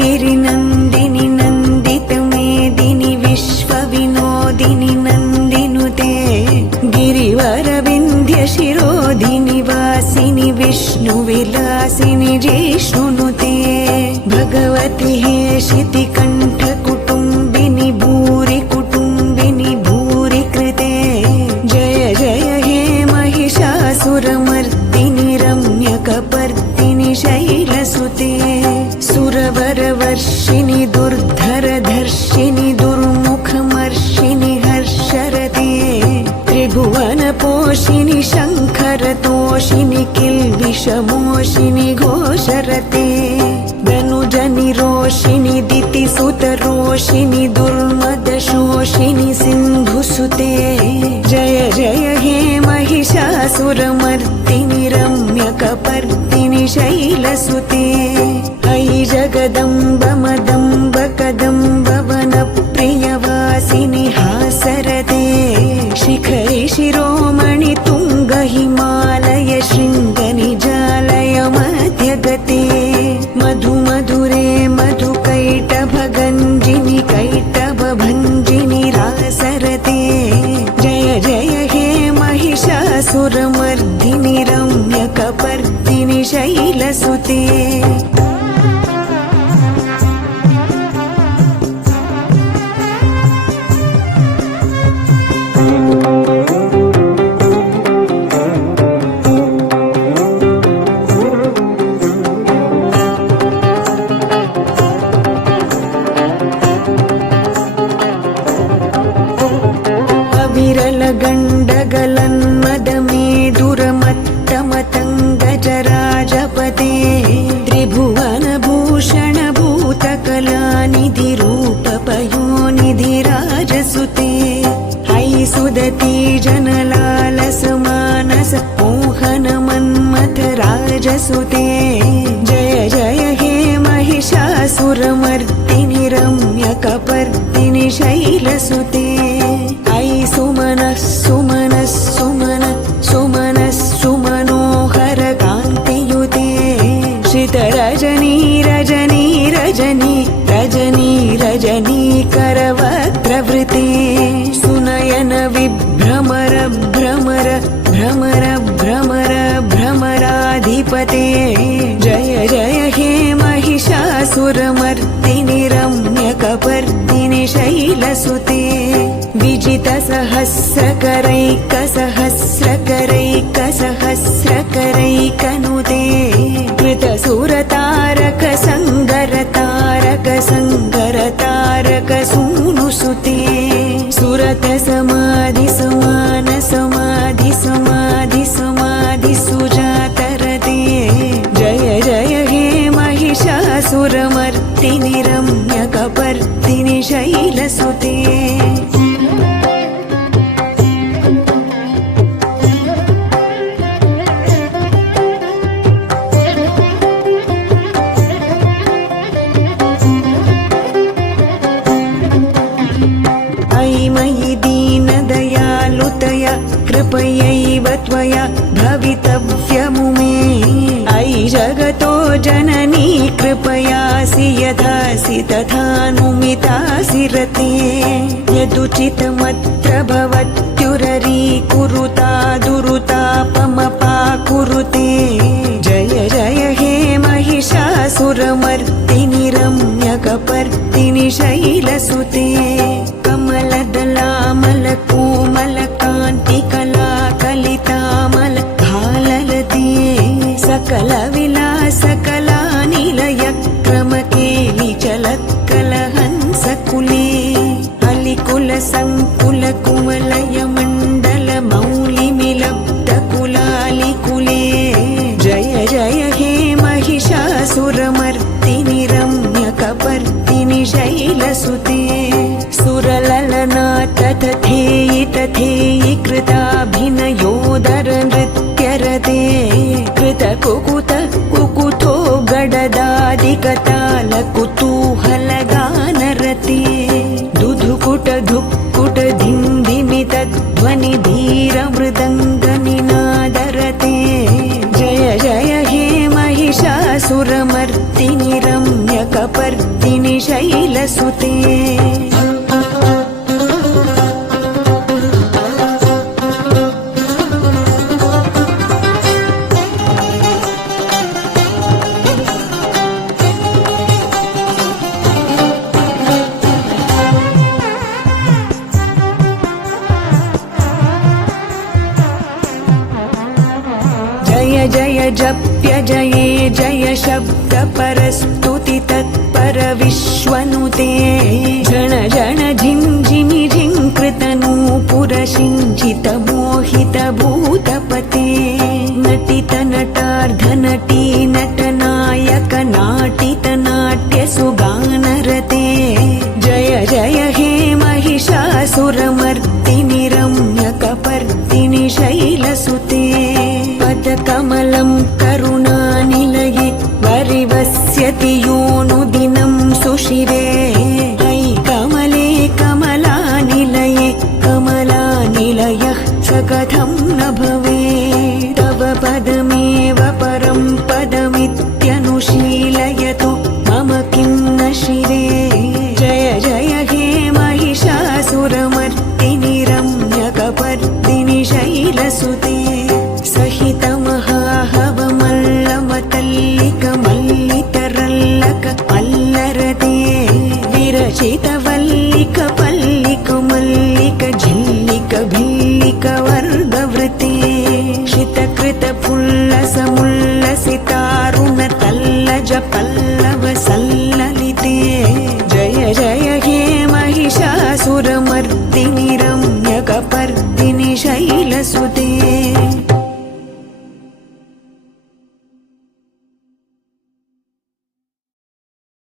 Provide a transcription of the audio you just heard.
गिरिनन्दिनि नन्दितमेदिनि विश्वविनोदिनि नन्दिनुते गिरिवरविन्ध्यशिरोधिनि वासिनि विष्णुविलासिनि जिष्णुनुते भगवति हेशितिकण्ठकुटुम्बिनि भूरि कुटुम्बिनि भूरि कृते जय जय हे महिषासुरमर्दिनि रम्यकपर्दिनि शैलसुते सुरवरवर्षिणि दुर्धरधर्षिणि दुर्मुखमर्षिणि हर्षरते त्रिभुवनपोषिणि शङ्खरतोषिणि किल्बिषमोषिणि घोषरते धनुजनिरोषिणि दितिसुतरोषिणि दुर्मदशोषिणि सिन्धुसुते जय जय हे महिषासुरमर्दिनि रम्यकपर्दिनि शैलसुते अयि जगदम्ब मदम्ब कदम्ब वनप्रियवासिनि हासरते शिखरि शिरोमणि तुङ्ग हिमालय शृङ्गनिजालय मध्यगते मधुमधुरे मधुकैटभगञ्जिनि कैटभभञ्जिनि रासरते जय जय हे महिषासुरमर्दिनि रम्यकपर्दिनि शैलसुते विरलगण्डगलन्मदमेदुरमत्तमतङ्गजराजपते त्रिभुवनभूषणभूतकलानिधि रूपपयोनिधिराजसुते अयि सुदती जनलालसमानस मोहन मन्मथ राजसुते जय जय हे महिषासुरमर्दिनि रम्यकपर्दिनि शैलसुते अयि सुमनः सुमनः सुमन सुमनः सुमनोहर कान्तियुते श्रितरजनी रजनी रजनी रजनी रजनी करवक्त्रवृते सुनयन विभ्रमर भ्रमर भ्रमर भ्रमर भ्रमराधिपते जय जय हे महिषासुरमर्दिनि रम्यकपर्दिनि शैलसुते विजितसहस्रकरैकसहस्रकरैकसहस्रकरैकनुते कृतसुरतारक संगरतारक संगरतारक सूनुसुते सुरत समाधि समान समाधि समाधि समाधि सुजातरते जय जय हे महिषासुरमर्दिनि रम्यकपर्दिनि शैलसुते मयि दीनदयालुतया कृपयैव त्वया भवितव्यमुमे अयि जगतो जननी कृपयासि यथासि तथानुमितासि रते यदुचितमत्र भवत्युररीकुरुता दुरुतापमपाकुरुते जय जय हे महिषासुरमर्दिनि रम्यकपर्दिनि शैलसुते कमलदलामलकोमलकान्तिकला कलितामल भाललते सकलविलासकलानिलयक्रमकेलिचलत्कलहंसकुले अलिकुलसङ्कुलकुवलयमण्डल मौलिमिलब्धकुलालिकुले जय जय हे महिषासुरमर्दिनि रम्यकपर्दिनि शैलसुते सुरललना तथेयि तथेयि कृताभिनयोदर नृत्यरते कृतकुकुत कुकुतो गडदादिकताल कुतूहलगानरते दुधुकुट धुक्कुट धिन्धिमितध्वनि धीरमृदङ्गनिनादरते जय जय हे महिषासुरमर्दिनि रम्यकपर्दिनि शैलसुते जय जय जप्य जये जय शब्द परस्तुति तत्पर विश्वनुते जन जन झिञ्झिमि झिङ्कृतनूपुर सिञ्चित मोहित भूतपते नटित नटार्धनटी नटनायक नाटित नाट्य सुगानरते जय जय हे महिषासुरमर्दिनि रम्यकपर्दिनि शैलसुते पदकमलं करुणानिलये वरिवस्यति योऽनुदिनं सुशिरे ऐ कमले कमलानिलये कमलानिलयः स कथं न भवेत् तव पदमेव परं पदमित्यनुशीलयतु मम किं न शिरे जय जय हे महिषासुरमर्दिनि रम्यकपर्दिनि शैलसुते सहितमहाहवमल्लमतल्लिकमल्लितरल्लक मल्लरते विरचितवल्लिक पल्लिक मल्लिक झिल्लिक भिल्लिक वर्गवृते शितकृत पुल्लसमुल्लसितारुण तल्लज पल्लव सल्ललिते जय जय हे महिषासुरमर्दिनि रम्यकपर्दिनि शैलसुते